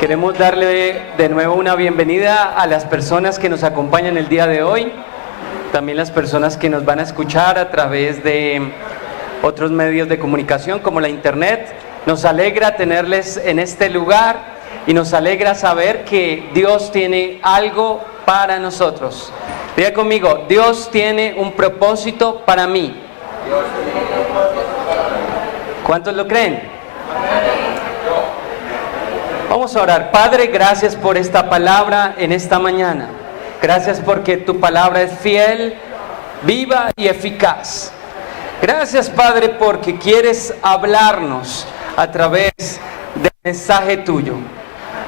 Queremos darle de nuevo una bienvenida a las personas que nos acompañan el día de hoy, también las personas que nos van a escuchar a través de otros medios de comunicación como la internet. Nos alegra tenerles en este lugar y nos alegra saber que Dios tiene algo para nosotros. Diga conmigo, Dios tiene un propósito para mí. ¿Cuántos lo creen? Vamos a orar. Padre, gracias por esta palabra en esta mañana. Gracias porque tu palabra es fiel, viva y eficaz. Gracias, Padre, porque quieres hablarnos a través del mensaje tuyo.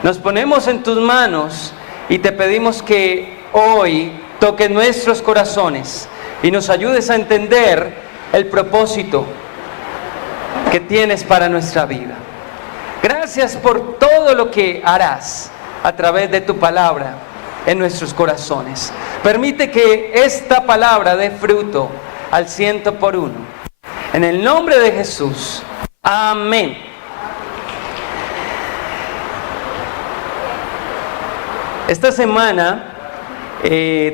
Nos ponemos en tus manos y te pedimos que hoy toques nuestros corazones y nos ayudes a entender el propósito que tienes para nuestra vida. Gracias por todo lo que harás a través de tu palabra en nuestros corazones. Permite que esta palabra dé fruto al 100%. En el nombre de Jesús. Amén. Esta semana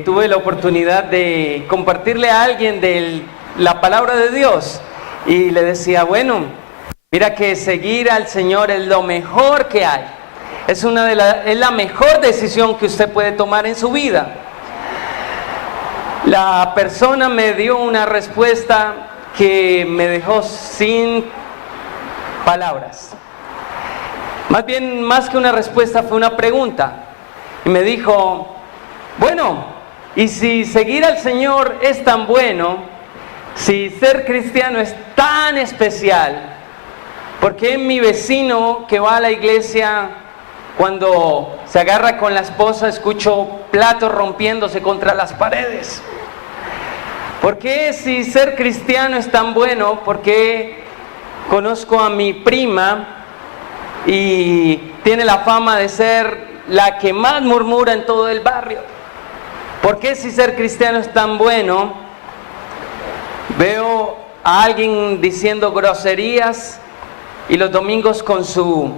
tuve la oportunidad de compartirle a alguien de la palabra de Dios y le decía, bueno, mira que seguir al Señor es lo mejor que hay. Es la mejor decisión que usted puede tomar en su vida. La persona me dio una respuesta que me dejó sin palabras. Más que una respuesta, fue una pregunta. Y me dijo, bueno, y si seguir al Señor es tan bueno, si ser cristiano es tan especial, ¿por qué mi vecino que va a la iglesia, cuando se agarra con la esposa, escucho platos rompiéndose contra las paredes? ¿Por qué si ser cristiano es tan bueno? ¿Por qué conozco a mi prima y tiene la fama de ser la que más murmura en todo el barrio? ¿Por qué si ser cristiano es tan bueno? Veo a alguien diciendo groserías y los domingos con su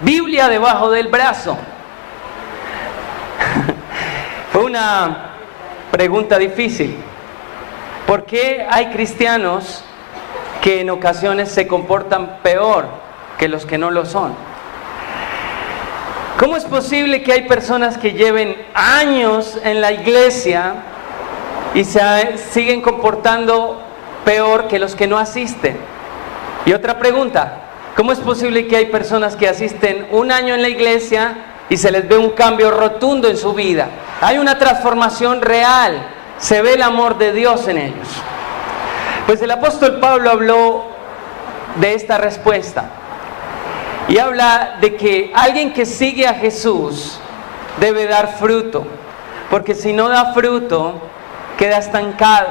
Biblia debajo del brazo. Fue una pregunta difícil. ¿Por qué hay cristianos que en ocasiones se comportan peor que los que no lo son? ¿Cómo es posible que hay personas que lleven años en la iglesia y se siguen comportando peor que los que no asisten? Y otra pregunta, ¿cómo es posible que hay personas que asisten un año en la iglesia y se les ve un cambio rotundo en su vida? Hay una transformación real, se ve el amor de Dios en ellos. Pues el apóstol Pablo habló de esta respuesta y habla de que alguien que sigue a Jesús debe dar fruto, porque si no da fruto, queda estancado.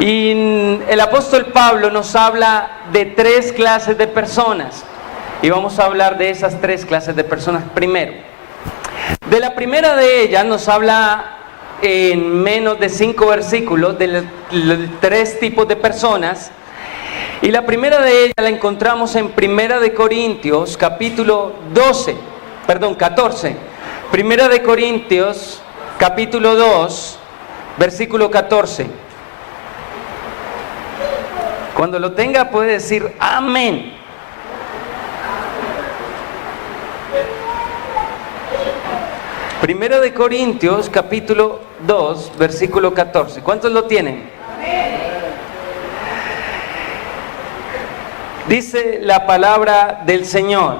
Y el apóstol Pablo nos habla de 3 clases de personas. Y vamos a hablar de esas 3 clases de personas primero. De la primera de ellas nos habla en menos de 5 versículos de los 3 tipos de personas. Y la primera de ellas la encontramos en 1 de Corintios capítulo 14. 1 de Corintios capítulo 2, versículo 14. Cuando lo tenga puede decir amén. Primera de Corintios capítulo 2 versículo 14. ¿Cuántos lo tienen? Amén. Dice la palabra del Señor: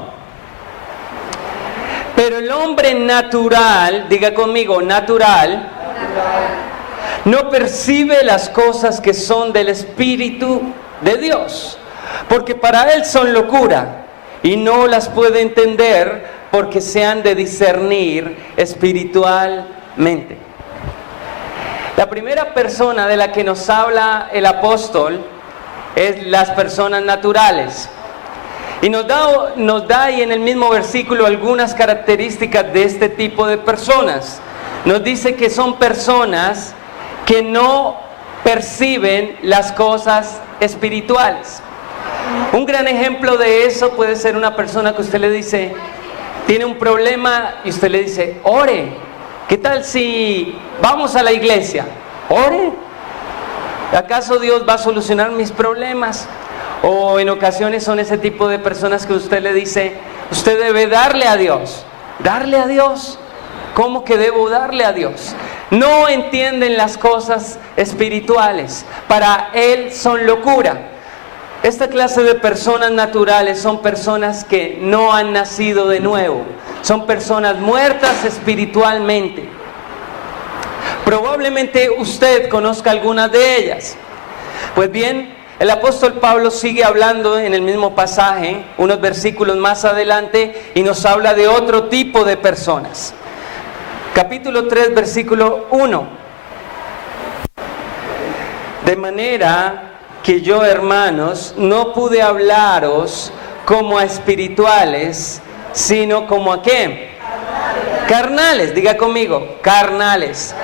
pero el hombre natural, diga conmigo, natural, no percibe las cosas que son del Espíritu de Dios, porque para él son locura, y no las puede entender, porque se han de discernir espiritualmente. La primera persona de la que nos habla el apóstol es las personas naturales. Y nos da ahí en el mismo versículo algunas características de este tipo de personas. Nos dice que son personas que no perciben las cosas espirituales. Un gran ejemplo de eso puede ser una persona que usted le dice: tiene un problema y usted le dice, ore. ¿Qué tal si vamos a la iglesia? Ore. ¿Acaso Dios va a solucionar mis problemas? O en ocasiones son ese tipo de personas que usted le dice, usted debe darle a Dios. ¿Darle a Dios? ¿Cómo que debo darle a Dios? No entienden las cosas espirituales. Para Él son locura. Esta clase de personas naturales son personas que no han nacido de nuevo. Son personas muertas espiritualmente. Probablemente usted conozca algunas de ellas. Pues bien, el apóstol Pablo sigue hablando en el mismo pasaje, unos versículos más adelante, y nos habla de otro tipo de personas. Capítulo 3, versículo 1. De manera que yo, hermanos, no pude hablaros como a espirituales, sino como a ¿qué? Carnales, diga conmigo, carnales.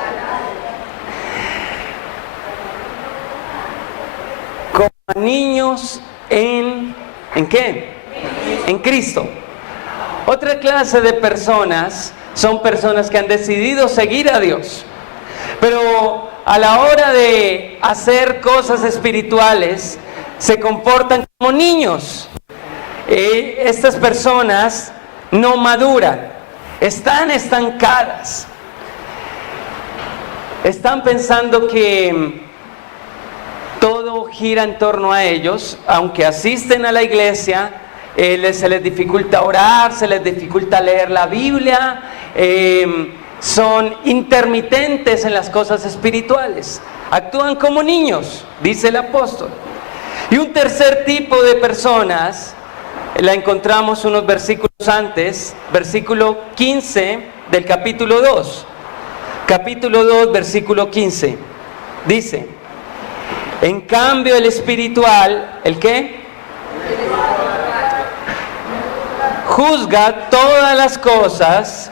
Como a niños ¿en qué? En Cristo. Otra clase de personas son personas que han decidido seguir a Dios, pero a la hora de hacer cosas espirituales se comportan como niños. Estas personas no maduran, están estancadas, están pensando que todo gira en torno a ellos, aunque asisten a la iglesia, se les dificulta orar, se les dificulta leer la Biblia, son intermitentes en las cosas espirituales, actúan como niños, dice el apóstol. Y un tercer tipo de personas, la encontramos unos versículos antes, versículo 15 del capítulo 2. Capítulo 2, versículo 15. Dice, en cambio el espiritual, ¿el qué? Juzga todas las cosas,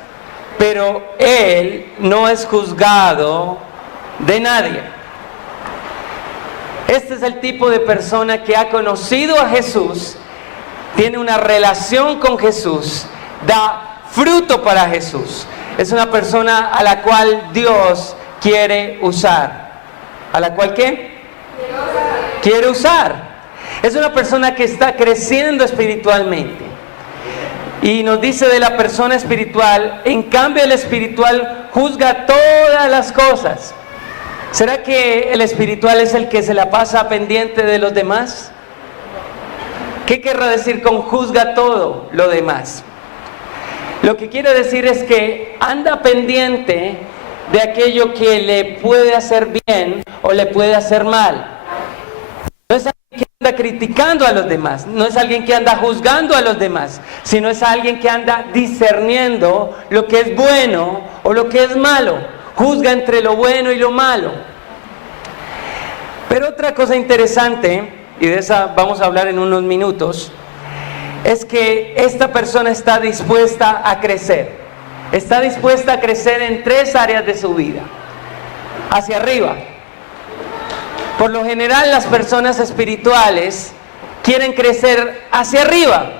pero él no es juzgado de nadie. Este es el tipo de persona que ha conocido a Jesús, tiene una relación con Jesús, da fruto para Jesús. Es una persona a la cual Dios quiere usar. ¿A la cual qué? Quiere usar. Es una persona que está creciendo espiritualmente. Y nos dice de la persona espiritual, en cambio el espiritual juzga todas las cosas. ¿Será que el espiritual es el que se la pasa pendiente de los demás? ¿Qué querrá decir con juzga todo lo demás? Lo que quiere decir es que anda pendiente de aquello que le puede hacer bien o le puede hacer mal. No es alguien que anda criticando a los demás, no es alguien que anda juzgando a los demás, sino es alguien que anda discerniendo lo que es bueno o lo que es malo. Juzga entre lo bueno y lo malo. Pero otra cosa interesante, y de esa vamos a hablar en unos minutos, es que esta persona está dispuesta a crecer. Está dispuesta a crecer en 3 áreas de su vida. Hacia arriba. Por lo general las personas espirituales quieren crecer hacia arriba,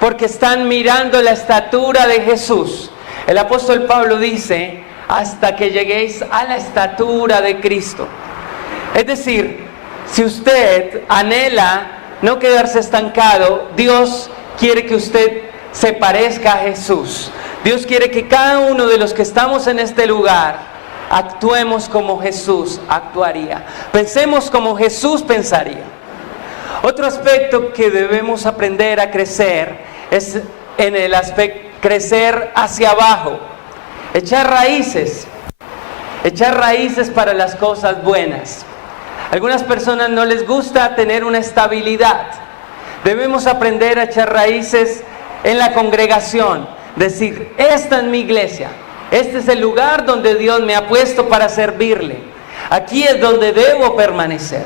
porque están mirando la estatura de Jesús. El apóstol Pablo dice, hasta que lleguéis a la estatura de Cristo. Es decir, si usted anhela no quedarse estancado, Dios quiere que usted se parezca a Jesús. Dios quiere que cada uno de los que estamos en este lugar actuemos como Jesús actuaría. Pensemos como Jesús pensaría. Otro aspecto que debemos aprender a crecer es en el aspecto crecer hacia abajo. Echar raíces para las cosas buenas. A algunas personas no les gusta tener una estabilidad. Debemos aprender a echar raíces en la congregación. Decir, esta es mi iglesia. Este es el lugar donde Dios me ha puesto para servirle. Aquí es donde debo permanecer.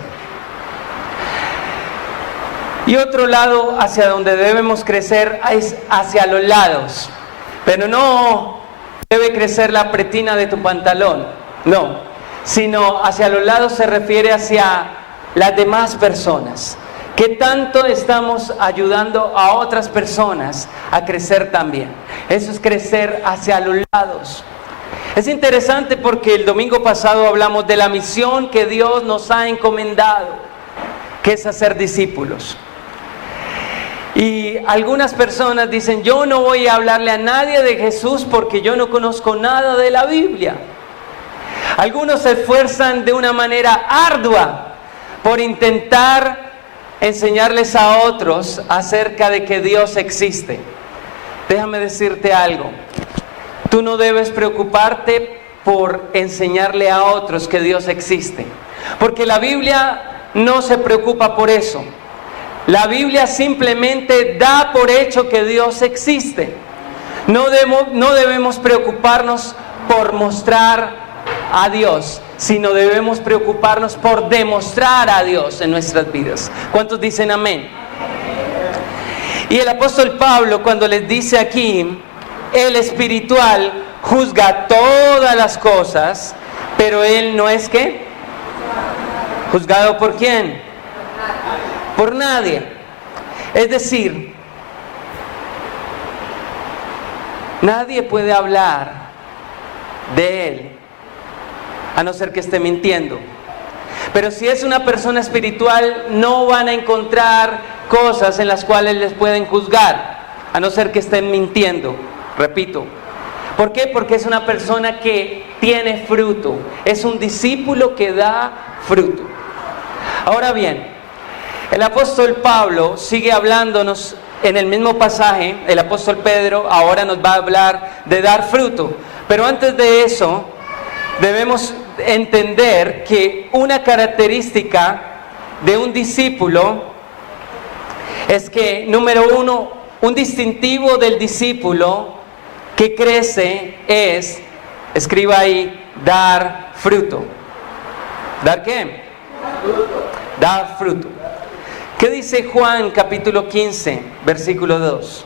Y otro lado hacia donde debemos crecer es hacia los lados. Pero no debe crecer la pretina de tu pantalón. No. Sino hacia los lados se refiere hacia las demás personas. ¿Qué tanto estamos ayudando a otras personas a crecer también? Eso es crecer hacia los lados. Es interesante porque el domingo pasado hablamos de la misión que Dios nos ha encomendado, que es hacer discípulos. Y algunas personas dicen, yo no voy a hablarle a nadie de Jesús porque yo no conozco nada de la Biblia. Algunos se esfuerzan de una manera ardua por intentar enseñarles a otros acerca de que Dios existe. Déjame decirte algo. Tú no debes preocuparte por enseñarle a otros que Dios existe, porque la Biblia no se preocupa por eso. La Biblia simplemente da por hecho que Dios existe. No debemos preocuparnos por mostrar a Dios, sino debemos preocuparnos por demostrar a Dios en nuestras vidas. ¿Cuántos dicen amén? Y el apóstol Pablo, cuando les dice aquí, el espiritual juzga todas las cosas, pero él no es ¿qué? ¿Juzgado por quién? Por nadie. Es decir, nadie puede hablar de él a no ser que esté mintiendo. Pero si es una persona espiritual, no van a encontrar cosas en las cuales les pueden juzgar, a no ser que estén mintiendo. Repito. ¿Por qué? Porque es una persona que tiene fruto. Es un discípulo que da fruto. Ahora bien, el apóstol Pablo sigue hablándonos en el mismo pasaje. El apóstol Pedro ahora nos va a hablar de dar fruto. Pero antes de eso, debemos entender que una característica de un discípulo es que, número uno, un distintivo del discípulo que crece es, escriba ahí, dar fruto. ¿Dar qué? Dar fruto. ¿Qué dice Juan capítulo 15, versículo 2?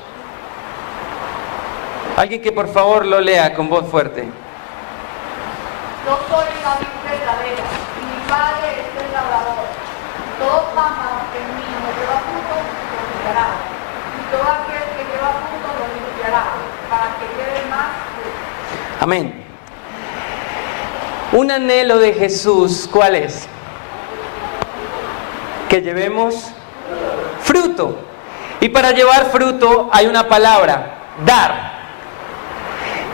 Alguien que por favor lo lea con voz fuerte. Yo soy la vid verdadera, y mi Padre es el labrador. Todo pámpano en mí no lleva fruto, lo quitará. Y todo aquel que lleva fruto lo limpiará, para que lleve más fruto. Amén. Un anhelo de Jesús, ¿cuál es? Que llevemos fruto. Y para llevar fruto hay una palabra, dar.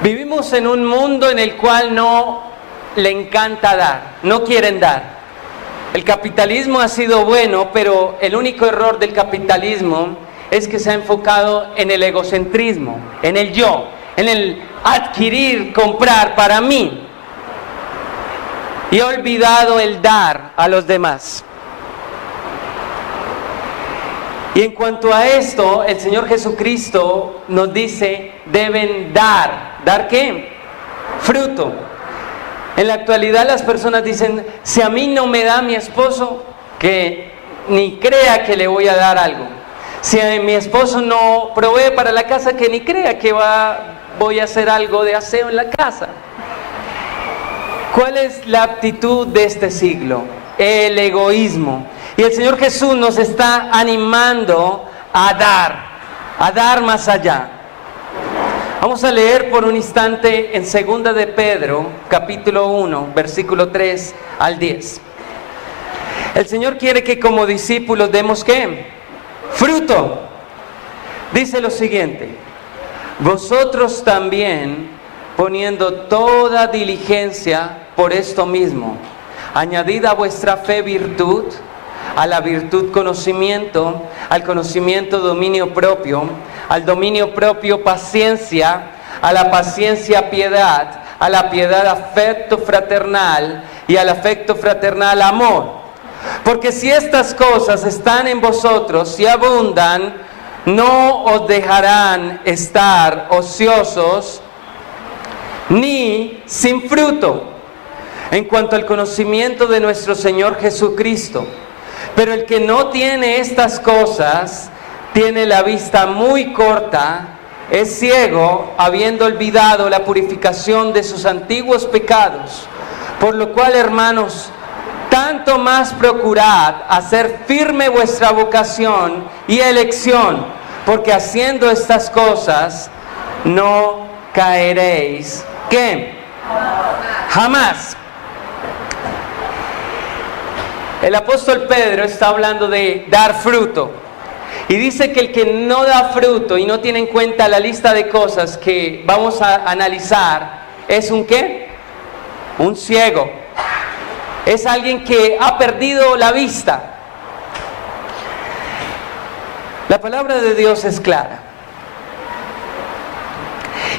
Vivimos en un mundo en el cual no le encanta dar, no quieren dar. El capitalismo ha sido bueno, pero el único error del capitalismo es que se ha enfocado en el egocentrismo, en el yo, en el adquirir, comprar para mí. Y ha olvidado el dar a los demás. Y en cuanto a esto, el Señor Jesucristo nos dice, deben dar. ¿Dar qué? Fruto. En la actualidad las personas dicen, si a mí no me da mi esposo, que ni crea que le voy a dar algo. Si a mi esposo no provee para la casa, que ni crea que voy a hacer algo de aseo en la casa. ¿Cuál es la actitud de este siglo? El egoísmo. Y el Señor Jesús nos está animando a dar más allá. Vamos a leer por un instante en 2 de Pedro, capítulo 1, versículo 3 al 10. El Señor quiere que como discípulos demos ¿qué? Fruto. Dice lo siguiente: vosotros también, poniendo toda diligencia por esto mismo, añadid a vuestra fe virtud, a la virtud conocimiento, al conocimiento dominio propio, al dominio propio paciencia, a la paciencia piedad, a la piedad afecto fraternal y al afecto fraternal amor. Porque si estas cosas están en vosotros y abundan, no os dejarán estar ociosos ni sin fruto en cuanto al conocimiento de nuestro Señor Jesucristo. Pero el que no tiene estas cosas tiene la vista muy corta, es ciego, habiendo olvidado la purificación de sus antiguos pecados. Por lo cual, hermanos, tanto tanto más procurad hacer firme vuestra vocación y elección, porque haciendo estas cosas no caeréis. ¿Qué? Jamás. El apóstol Pedro está hablando de dar fruto. Y dice que el que no da fruto y no tiene en cuenta la lista de cosas que vamos a analizar, ¿es un qué? Un ciego. Es alguien que ha perdido la vista. La palabra de Dios es clara.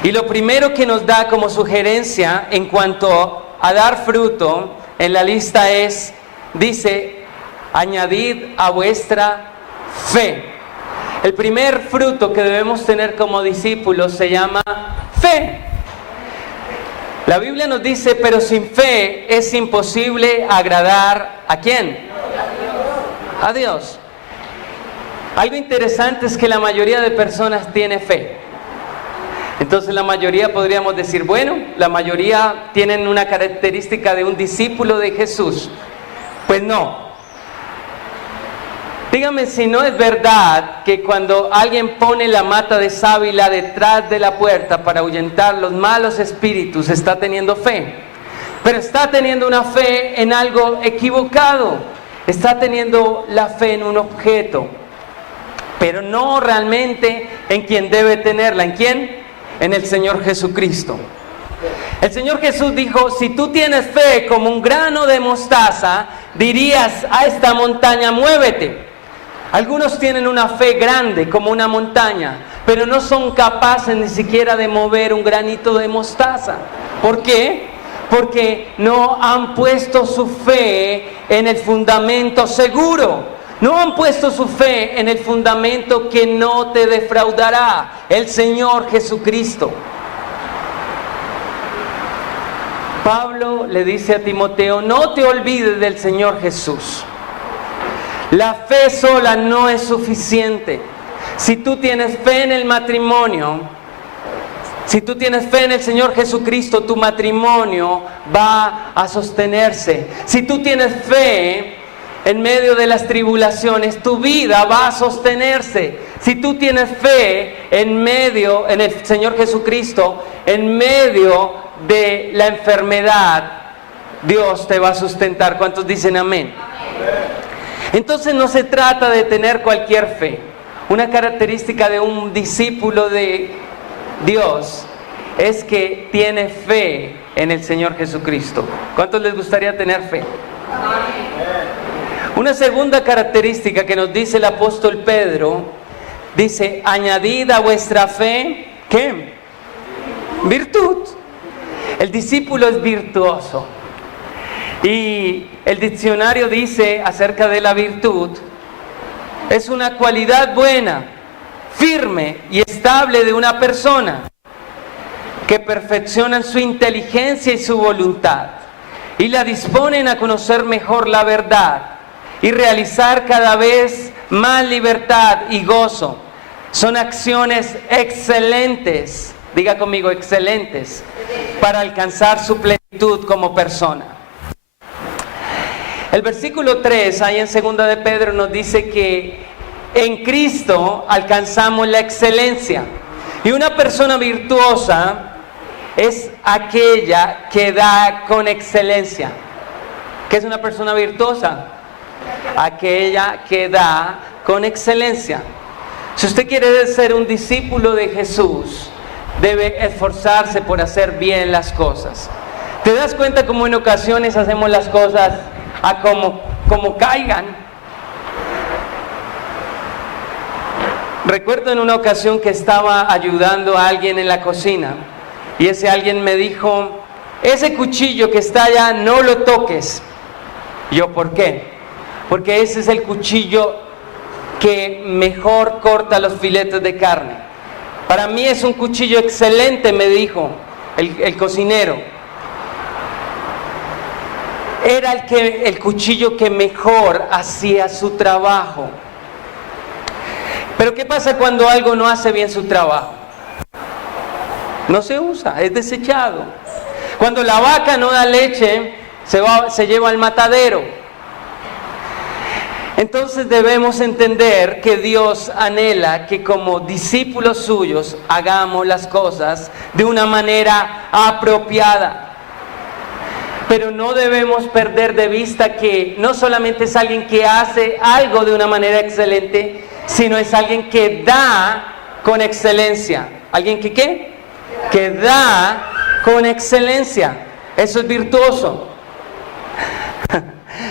Y lo primero que nos da como sugerencia en cuanto a dar fruto en la lista es, dice, añadid a vuestra fe. El primer fruto que debemos tener como discípulos se llama fe. La Biblia nos dice, pero sin fe es imposible agradar ¿a quién? A Dios. Algo interesante es que la mayoría de personas tiene fe. Entonces la mayoría podríamos decir, bueno, la mayoría tienen una característica de un discípulo de Jesús. Pues no. Dígame si no es verdad que cuando alguien pone la mata de sábila detrás de la puerta para ahuyentar los malos espíritus, está teniendo fe. Pero está teniendo una fe en algo equivocado. Está teniendo la fe en un objeto. Pero no realmente en quien debe tenerla. ¿En quién? En el Señor Jesucristo. El Señor Jesús dijo, si tú tienes fe como un grano de mostaza, dirías a esta montaña, muévete. Algunos tienen una fe grande como una montaña, pero no son capaces ni siquiera de mover un granito de mostaza. ¿Por qué? Porque no han puesto su fe en el fundamento seguro. No han puesto su fe en el fundamento que no te defraudará, el Señor Jesucristo. Pablo le dice a Timoteo, no te olvides del Señor Jesús. La fe sola no es suficiente. Si tú tienes fe en el matrimonio, si tú tienes fe en el Señor Jesucristo, tu matrimonio va a sostenerse. Si tú tienes fe en medio de las tribulaciones, tu vida va a sostenerse. Si tú tienes fe en el Señor Jesucristo, en medio de la enfermedad, Dios te va a sustentar. ¿Cuántos dicen amén? Entonces no se trata de tener cualquier fe. Una característica de un discípulo de Dios es que tiene fe en el Señor Jesucristo. ¿Cuántos les gustaría tener fe? Una segunda característica que nos dice el apóstol Pedro, dice, añadid a vuestra fe, ¿qué? Virtud. El discípulo es virtuoso. Y el diccionario dice acerca de la virtud, es una cualidad buena, firme y estable de una persona que perfeccionan su inteligencia y su voluntad y la disponen a conocer mejor la verdad y realizar cada vez más libertad y gozo. Son acciones excelentes, diga conmigo, excelentes, para alcanzar su plenitud como persona. El versículo 3, ahí en 2 de Pedro, nos dice que en Cristo alcanzamos la excelencia. Y una persona virtuosa es aquella que da con excelencia. ¿Qué es una persona virtuosa? Aquella que da con excelencia. Si usted quiere ser un discípulo de Jesús, debe esforzarse por hacer bien las cosas. ¿Te das cuenta cómo en ocasiones hacemos las cosas a como caigan? Recuerdo en una ocasión que estaba ayudando a alguien en la cocina y ese alguien me dijo, ese cuchillo que está allá no lo toques. Yo, ¿por qué? Porque ese es el cuchillo que mejor corta los filetes de carne. Para mí es un cuchillo excelente, me dijo el cocinero. Era el cuchillo que mejor hacía su trabajo. Pero ¿qué pasa cuando algo no hace bien su trabajo? No se usa, es desechado. Cuando la vaca no da leche, se lleva al matadero. Entonces debemos entender que Dios anhela que como discípulos suyos hagamos las cosas de una manera apropiada. Pero no debemos perder de vista que no solamente es alguien que hace algo de una manera excelente, sino es alguien que da con excelencia. ¿Alguien que qué? Que da con excelencia. Eso es virtuoso.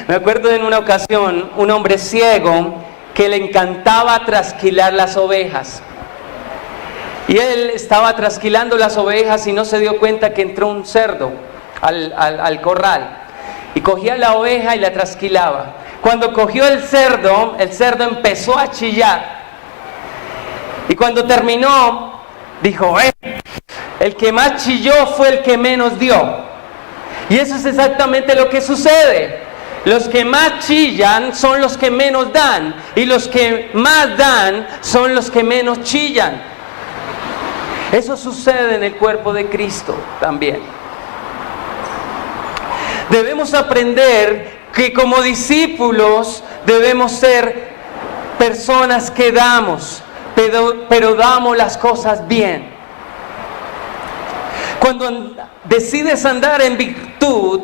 Me acuerdo en una ocasión, un hombre ciego que le encantaba trasquilar las ovejas. Y él estaba trasquilando las ovejas y no se dio cuenta que entró un cerdo al corral. Y cogía la oveja y la trasquilaba. Cuando cogió el cerdo empezó a chillar. Y cuando terminó, dijo, el que más chilló fue el que menos dio. Y eso es exactamente lo que sucede. Los que más chillan son los que menos dan, y los que más dan son los que menos chillan. Eso sucede en el cuerpo de Cristo también. Debemos aprender que como discípulos debemos ser personas que damos, pero damos las cosas bien. Cuando decides andar en virtud,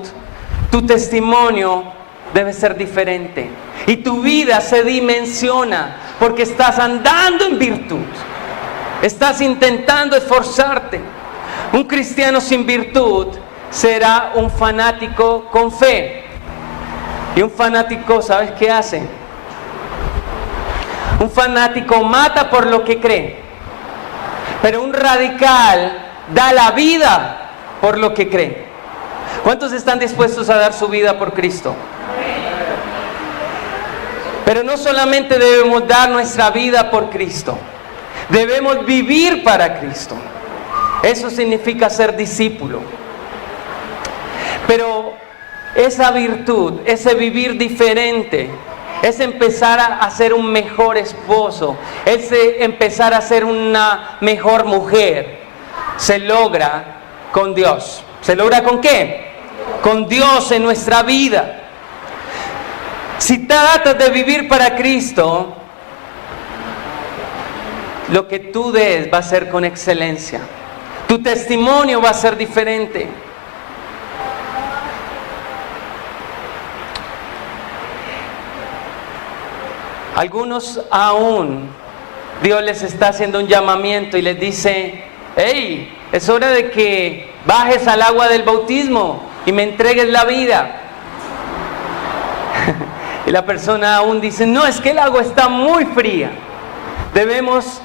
tu testimonio debe ser diferente y tu vida se dimensiona porque estás andando en virtud, estás intentando esforzarte. Un cristiano sin virtud será un fanático con fe. Y un fanático, ¿sabes qué hace? Un fanático mata por lo que cree, pero un radical da la vida por lo que cree. ¿Cuántos están dispuestos a dar su vida por Cristo? Pero no solamente debemos dar nuestra vida por Cristo, debemos vivir para Cristo. Eso significa ser discípulo. Pero esa virtud, ese vivir diferente, es empezar a ser un mejor esposo, es empezar a ser una mejor mujer. Se logra con Dios. ¿Se logra con qué? Con Dios en nuestra vida. Si tratas de vivir para Cristo, lo que tú des va a ser con excelencia. Tu testimonio va a ser diferente. Algunos aún, Dios les está haciendo un llamamiento y les dice, hey, es hora de que bajes al agua del bautismo y me entregues la vida. Y la persona aún dice, no, es que el agua está muy fría. Debemos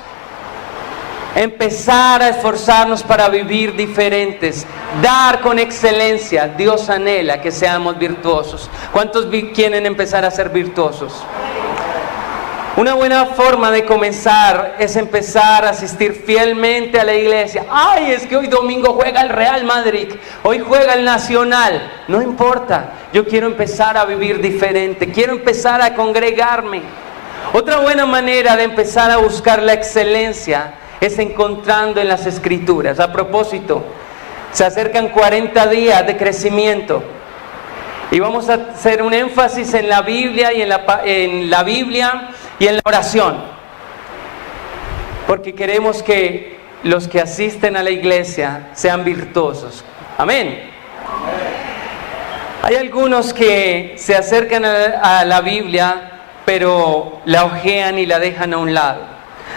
empezar a esforzarnos para vivir diferentes, dar con excelencia. Dios anhela que seamos virtuosos. ¿Cuántos quieren empezar a ser virtuosos? Una buena forma de comenzar es empezar a asistir fielmente a la iglesia. Ay, es que hoy domingo juega el Real Madrid, hoy juega el Nacional. No importa, yo quiero empezar a vivir diferente, quiero empezar a congregarme. Otra buena manera de empezar a buscar la excelencia es encontrando en las Escrituras. A propósito, se acercan 40 días de crecimiento. Y vamos a hacer un énfasis en la Biblia y en la Biblia y en la oración. Porque queremos que los que asisten a la iglesia sean virtuosos. Amén. Hay algunos que se acercan a la Biblia, pero la hojean y la dejan a un lado.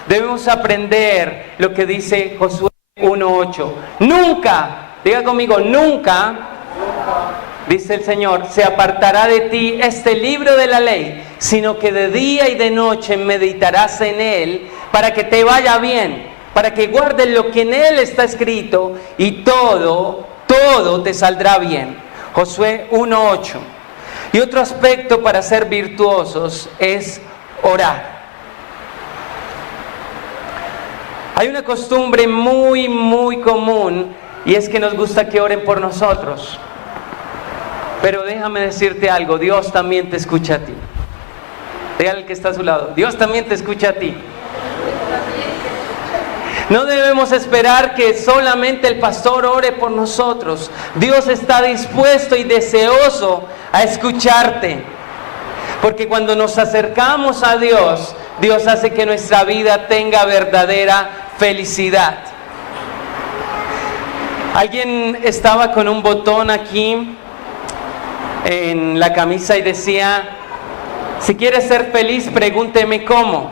Debemos aprender lo que dice Josué 1:8. Nunca, diga conmigo, nunca, dice el Señor, se apartará de ti este libro de la ley, sino que de día y de noche meditarás en él, para que te vaya bien, para que guardes lo que en él está escrito, y todo te saldrá bien. Josué 1:8. Y otro aspecto para ser virtuosos es orar. Hay una costumbre muy común, y es que nos gusta que oren por nosotros. Pero déjame decirte algo, Dios también te escucha a ti. Dígale al que está a su lado, Dios también te escucha a ti. No debemos esperar que solamente el pastor ore por nosotros. Dios está dispuesto y deseoso a escucharte. Porque cuando nos acercamos a Dios, Dios hace que nuestra vida tenga verdadera felicidad. Alguien estaba con un botón aquí en la camisa y decía: si quieres ser feliz, pregúnteme cómo.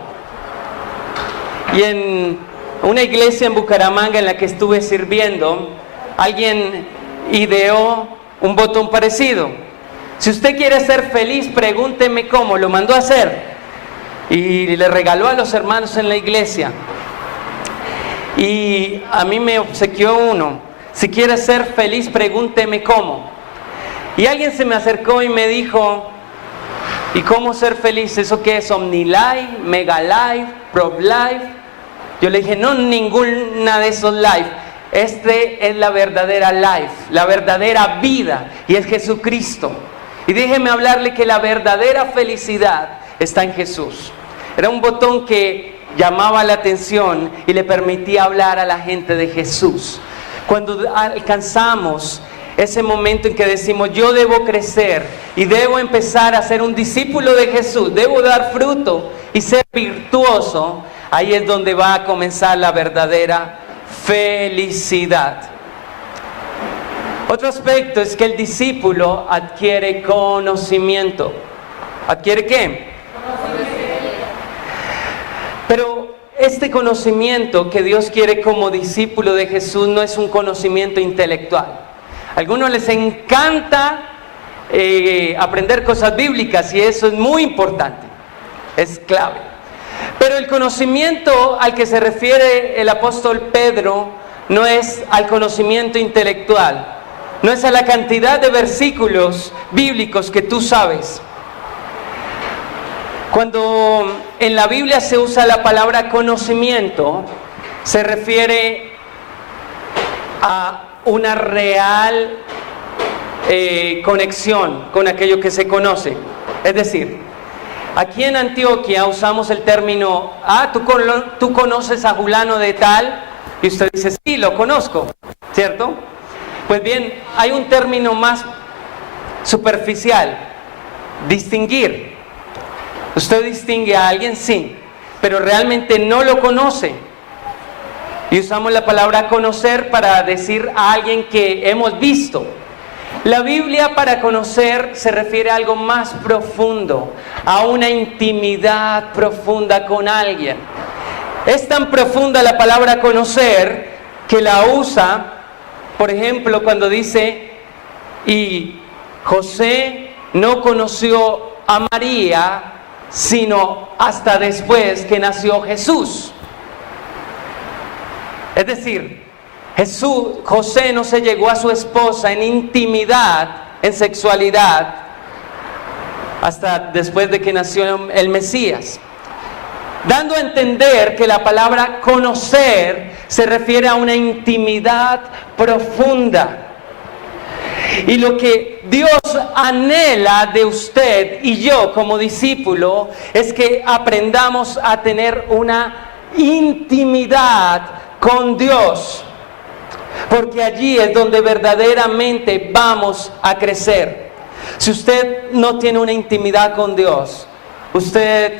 Y en una iglesia en Bucaramanga en la que estuve sirviendo, alguien ideó un botón parecido. Si usted quiere ser feliz, pregúnteme cómo. Lo mandó a hacer y le regaló a los hermanos en la iglesia. Y a mí me obsequió uno: si quiere ser feliz, pregúnteme cómo. Y alguien se me acercó y me dijo: ¿y cómo ser feliz? ¿Eso qué es? ¿OmniLife? ¿MegaLife? ¿PropLife? Yo le dije: no, ninguna de esos life. Este es la verdadera life, la verdadera vida, y es Jesucristo. Y déjeme hablarle que la verdadera felicidad está en Jesús. Era un botón que llamaba la atención y le permitía hablar a la gente de Jesús. Cuando alcanzamos ese momento en que decimos: yo debo crecer y debo empezar a ser un discípulo de Jesús, debo dar fruto y ser virtuoso, ahí es donde va a comenzar la verdadera felicidad. Otro aspecto es que el discípulo adquiere conocimiento. ¿Adquiere qué? Pero este conocimiento que Dios quiere como discípulo de Jesús no es un conocimiento intelectual. A algunos les encanta aprender cosas bíblicas y eso es muy importante, es clave. Pero el conocimiento al que se refiere el apóstol Pedro no es al conocimiento intelectual, no es a la cantidad de versículos bíblicos que tú sabes. Cuando en la Biblia se usa la palabra conocimiento, se refiere a una real conexión con aquello que se conoce. Es decir, aquí en Antioquia usamos el término: tú conoces a fulano de tal, y usted dice: sí, lo conozco, ¿cierto? Pues bien, hay un término más superficial: distinguir. Usted distingue a alguien, sí, pero realmente no lo conoce. Y usamos la palabra conocer para decir a alguien que hemos visto. La Biblia, para conocer, se refiere a algo más profundo, a una intimidad profunda con alguien. Es tan profunda la palabra conocer que la usa, por ejemplo, cuando dice: y José no conoció a María sino hasta después que nació Jesús. Es decir, José no se llegó a su esposa en intimidad, en sexualidad, hasta después de que nació el Mesías. Dando a entender que la palabra conocer se refiere a una intimidad profunda. Y lo que Dios anhela de usted y yo como discípulo es que aprendamos a tener una intimidad con Dios, porque allí es donde verdaderamente vamos a crecer. Si usted no tiene una intimidad con Dios, usted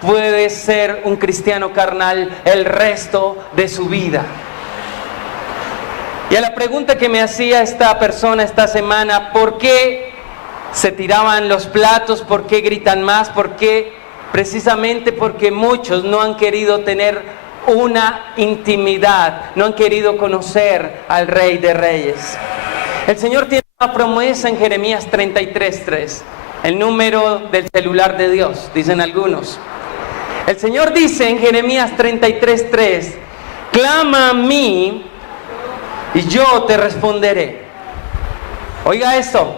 puede ser un cristiano carnal el resto de su vida. Y a la pregunta que me hacía esta persona esta semana: ¿por qué se tiraban los platos? ¿Por qué gritan más? ¿Por qué? Precisamente porque muchos no han querido tener una intimidad, no han querido conocer al Rey de Reyes. El Señor tiene una promesa en Jeremías 33:3, el número del celular de Dios, dicen algunos. El Señor dice en Jeremías 33:3: clama a mí y yo te responderé. Oiga esto: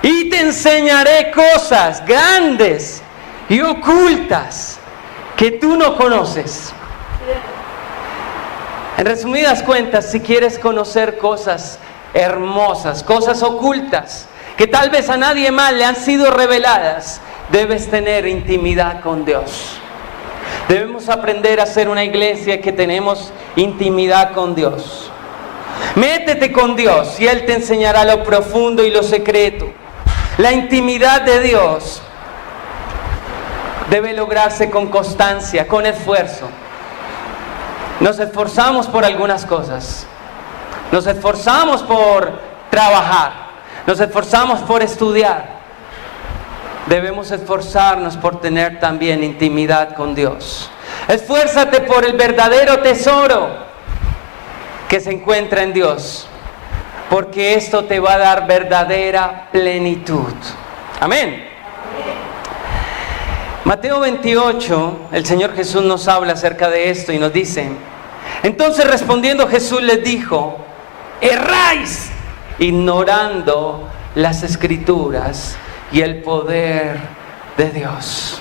y te enseñaré cosas grandes y ocultas que tú no conoces. En resumidas cuentas, si quieres conocer cosas hermosas, cosas ocultas, que tal vez a nadie más le han sido reveladas, debes tener intimidad con Dios. Debemos aprender a ser una iglesia que tenemos intimidad con Dios. Métete con Dios y Él te enseñará lo profundo y lo secreto. La intimidad de Dios debe lograrse con constancia, con esfuerzo. Nos esforzamos por algunas cosas. Nos esforzamos por trabajar. Nos esforzamos por estudiar. Debemos esforzarnos por tener también intimidad con Dios. Esfuérzate por el verdadero tesoro que se encuentra en Dios, porque esto te va a dar verdadera plenitud. Amén. Mateo 28, el Señor Jesús nos habla acerca de esto y nos dice: entonces respondiendo Jesús les dijo: erráis, ignorando las Escrituras y el poder de Dios.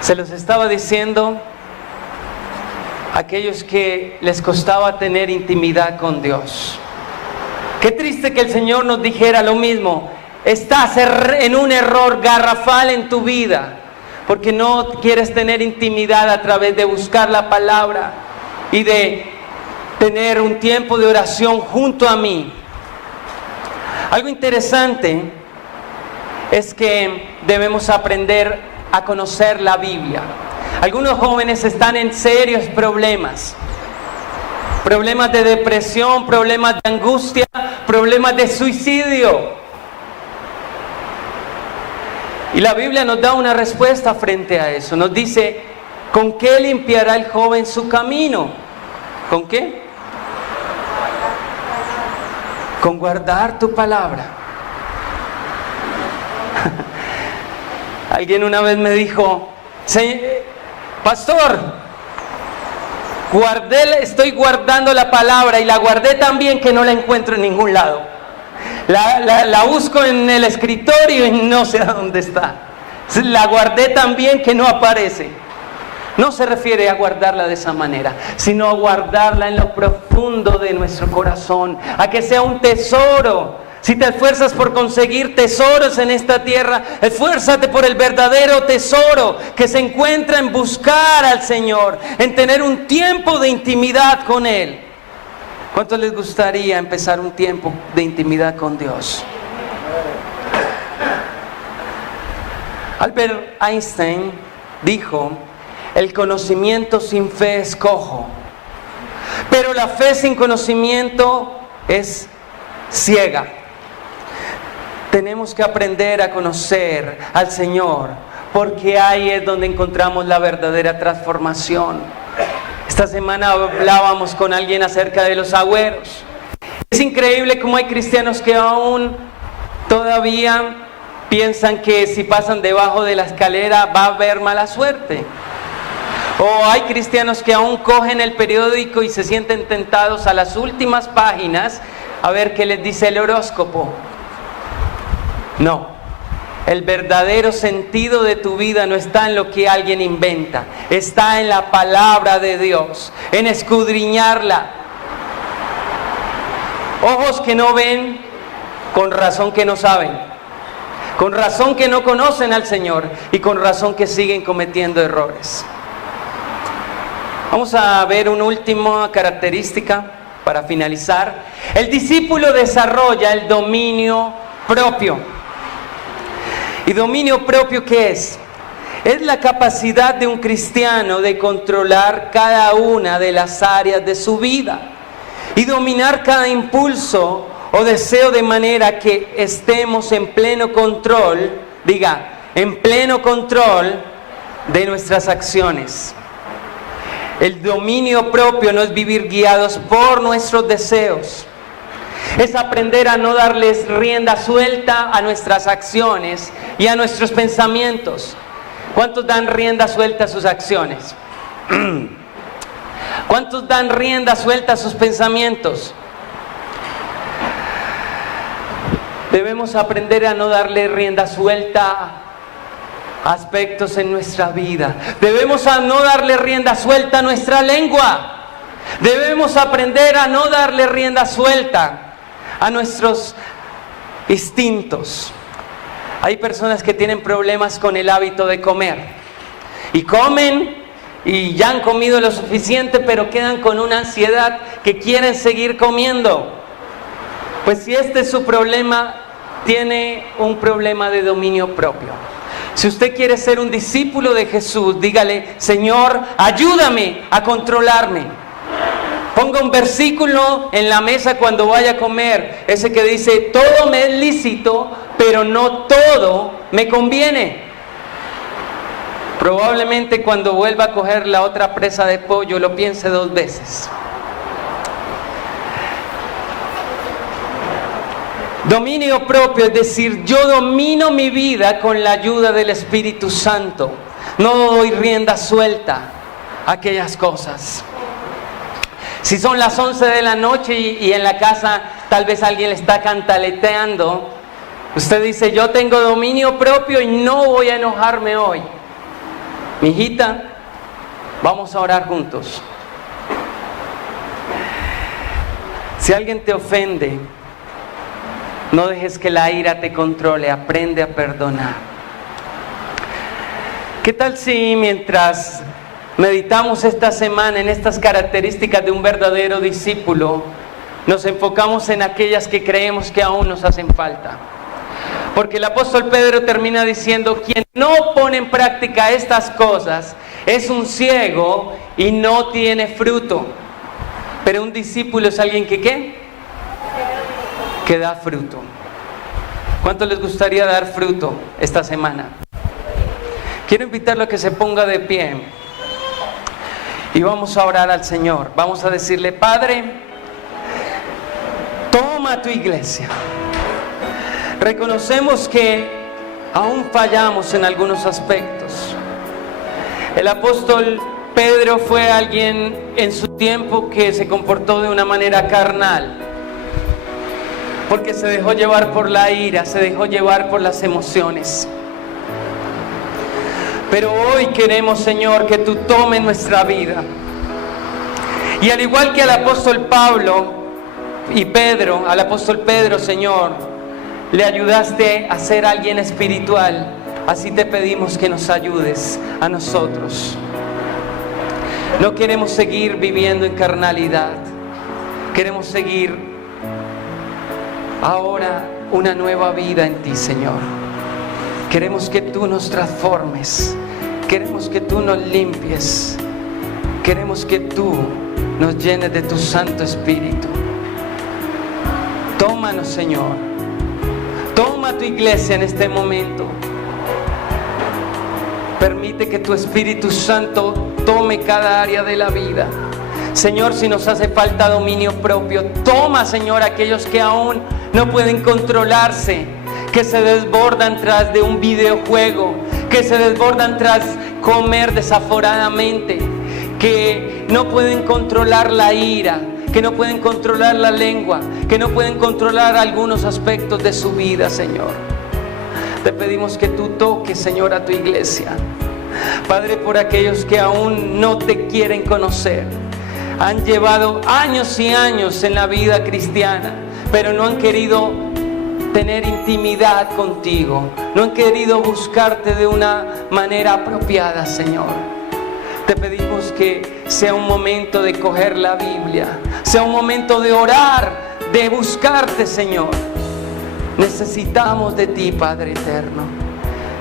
Se los estaba diciendo a aquellos que les costaba tener intimidad con Dios. Qué triste que el Señor nos dijera lo mismo. Estás en un error garrafal en tu vida, porque no quieres tener intimidad a través de buscar la palabra y de tener un tiempo de oración junto a mí. Algo interesante es que debemos aprender a conocer la Biblia. Algunos jóvenes están en serios problemas de depresión, problemas de angustia, problemas de suicidio. Y la Biblia nos da una respuesta frente a eso. Nos dice: ¿con qué limpiará el joven su camino? ¿Con qué? Con guardar tu palabra. Alguien una vez me dijo: pastor, estoy guardando la palabra y la guardé tan bien que no la encuentro en ningún lado. La busco en el escritorio y no sé a dónde está. La guardé tan bien que no aparece. No se refiere a guardarla de esa manera, sino a guardarla en lo profundo de nuestro corazón, a que sea un tesoro. Si te esfuerzas por conseguir tesoros en esta tierra, esfuérzate por el verdadero tesoro que se encuentra en buscar al Señor, en tener un tiempo de intimidad con Él. ¿Cuántos les gustaría empezar un tiempo de intimidad con Dios? Albert Einstein dijo: el conocimiento sin fe es cojo, pero la fe sin conocimiento es ciega. Tenemos que aprender a conocer al Señor, porque ahí es donde encontramos la verdadera transformación. Esta semana hablábamos con alguien acerca de los agüeros. Es increíble cómo hay cristianos que aún todavía piensan que si pasan debajo de la escalera va a haber mala suerte. O hay cristianos que aún cogen el periódico y se sienten tentados a las últimas páginas a ver qué les dice el horóscopo. No, el verdadero sentido de tu vida no está en lo que alguien inventa, está en la palabra de Dios, en escudriñarla. Ojos que no ven, con razón que no saben, con razón que no conocen al Señor y con razón que siguen cometiendo errores. Vamos a ver una última característica para finalizar. El discípulo desarrolla el dominio propio. ¿Y dominio propio qué es? Es la capacidad de un cristiano de controlar cada una de las áreas de su vida y dominar cada impulso o deseo de manera que estemos en pleno control, en pleno control de nuestras acciones. El dominio propio no es vivir guiados por nuestros deseos. Es aprender a no darles rienda suelta a nuestras acciones y a nuestros pensamientos. ¿Cuántos dan rienda suelta a sus acciones? ¿Cuántos dan rienda suelta a sus pensamientos? Debemos aprender a no darle rienda suelta a aspectos en nuestra vida. Debemos a no darle rienda suelta a nuestra lengua. Debemos aprender a no darle rienda suelta a nuestros instintos. Hay personas que tienen problemas con el hábito de comer y comen y ya han comido lo suficiente, pero quedan con una ansiedad que quieren seguir comiendo. Pues si este es su problema, tiene un problema de dominio propio. Si usted quiere ser un discípulo de Jesús, dígale: Señor, ayúdame a controlarme. Ponga un versículo en la mesa cuando vaya a comer, ese que dice: todo me es lícito, pero no todo me conviene. Probablemente cuando vuelva a coger la otra presa de pollo lo piense 2 veces. Dominio propio, es decir, yo domino mi vida con la ayuda del Espíritu Santo. No doy rienda suelta a aquellas cosas. Si son las 11 de la noche y en la casa tal vez alguien le está cantaleteando, usted dice: yo tengo dominio propio y no voy a enojarme hoy. Mijita, vamos a orar juntos. Si alguien te ofende, no dejes que la ira te controle, aprende a perdonar. ¿Qué tal si mientras meditamos esta semana en estas características de un verdadero discípulo, nos enfocamos en aquellas que creemos que aún nos hacen falta? Porque el apóstol Pedro termina diciendo: quien no pone en práctica estas cosas es un ciego y no tiene fruto. Pero un discípulo es alguien que ¿qué? Que da fruto. ¿Cuánto les gustaría dar fruto esta semana? Quiero invitarlo a que se ponga de pie y vamos a orar al Señor. Vamos a decirle: Padre, toma tu iglesia. Reconocemos que aún fallamos en algunos aspectos. El apóstol Pedro fue alguien en su tiempo que se comportó de una manera carnal, porque se dejó llevar por la ira, se dejó llevar por las emociones. Pero hoy queremos, Señor, que tú tomes nuestra vida. Y al igual que al apóstol Pablo y Pedro, al apóstol Pedro, Señor, le ayudaste a ser alguien espiritual, así te pedimos que nos ayudes a nosotros. No queremos seguir viviendo en carnalidad, queremos seguir ahora una nueva vida en ti, Señor. Queremos que tú nos transformes, queremos que tú nos limpies, queremos que tú nos llenes de tu Santo Espíritu. Tómanos, Señor. Toma tu iglesia en este momento. Permite que tu Espíritu Santo tome cada área de la vida. Señor, si nos hace falta dominio propio, toma, Señor, aquellos que aún no pueden controlarse, que se desbordan tras de un videojuego, que se desbordan tras comer desaforadamente, que no pueden controlar la ira, que no pueden controlar la lengua, que no pueden controlar algunos aspectos de su vida, Señor. Te pedimos que tú toques, Señor, a tu iglesia. Padre, por aquellos que aún no te quieren conocer, han llevado años y años en la vida cristiana, pero no han querido tener intimidad contigo, no han querido buscarte de una manera apropiada, Señor. Te pedimos que sea un momento de coger la Biblia, sea un momento de orar, de buscarte, Señor. Necesitamos de ti, Padre eterno.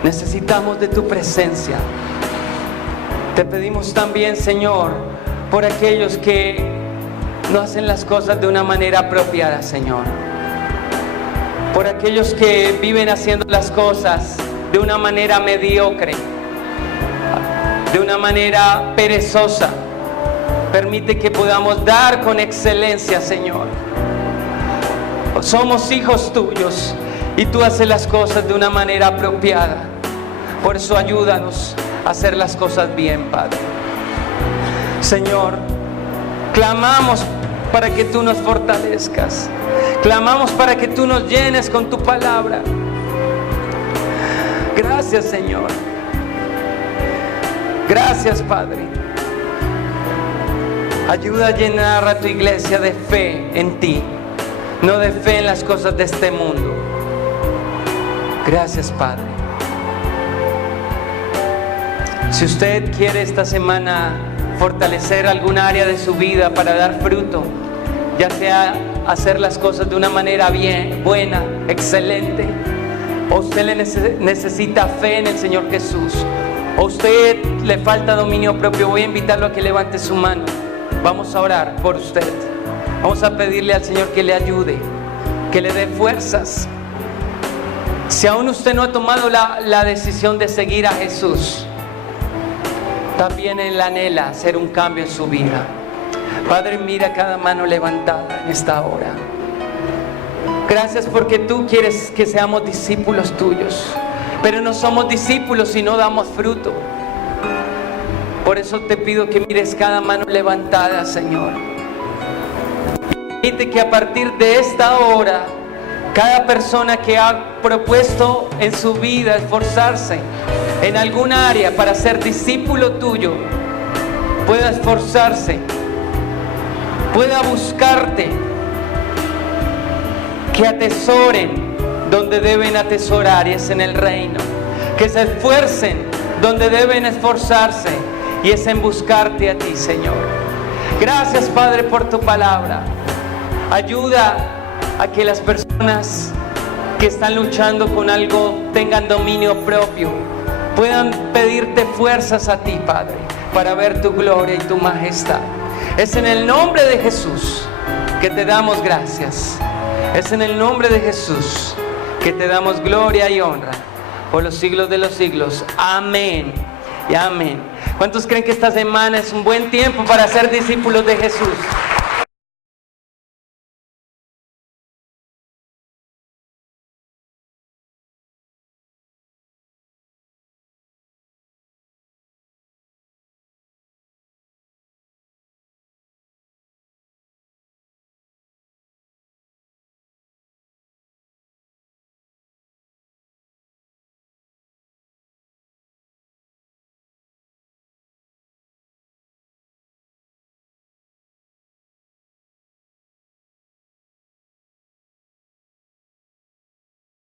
Necesitamos de tu presencia. Te pedimos también, Señor, por aquellos que no hacen las cosas de una manera apropiada, Señor. Por aquellos que viven haciendo las cosas de una manera mediocre, de una manera perezosa. Permite que podamos dar con excelencia, Señor. Somos hijos tuyos y tú haces las cosas de una manera apropiada. Por eso ayúdanos a hacer las cosas bien, Padre. Señor, clamamos para que tú nos fortalezcas. Clamamos para que tú nos llenes con tu palabra. Gracias, Señor. Gracias, Padre. Ayuda a llenar a tu iglesia de fe en ti, no de fe en las cosas de este mundo. Gracias, Padre. Si usted quiere esta semana fortalecer alguna área de su vida para dar fruto, ya sea hacer las cosas de una manera bien, buena, excelente, o usted necesita fe en el Señor Jesús, o usted le falta dominio propio, voy a invitarlo a que levante su mano. Vamos a orar por usted. Vamos a pedirle al Señor que le ayude, que le dé fuerzas. Si aún usted no ha tomado la decisión de seguir a Jesús, también Él anhela hacer un cambio en su vida. Padre, mira cada mano levantada en esta hora. Gracias porque tú quieres que seamos discípulos tuyos, pero no somos discípulos si no damos fruto. Por eso te pido que mires cada mano levantada, Señor. Permite que a partir de esta hora, cada persona que ha propuesto en su vida esforzarse en alguna área para ser discípulo tuyo, pueda esforzarse, pueda buscarte, que atesoren donde deben atesorar, y es en el reino. Que se esfuercen donde deben esforzarse, y es en buscarte a ti, Señor. Gracias, Padre, por tu palabra. Ayuda a que las personas que están luchando con algo tengan dominio propio, puedan pedirte fuerzas a ti, Padre, para ver tu gloria y tu majestad. Es en el nombre de Jesús que te damos gracias. Es en el nombre de Jesús que te damos gloria y honra por los siglos de los siglos. Amén y amén. ¿Cuántos creen que esta semana es un buen tiempo para ser discípulos de Jesús?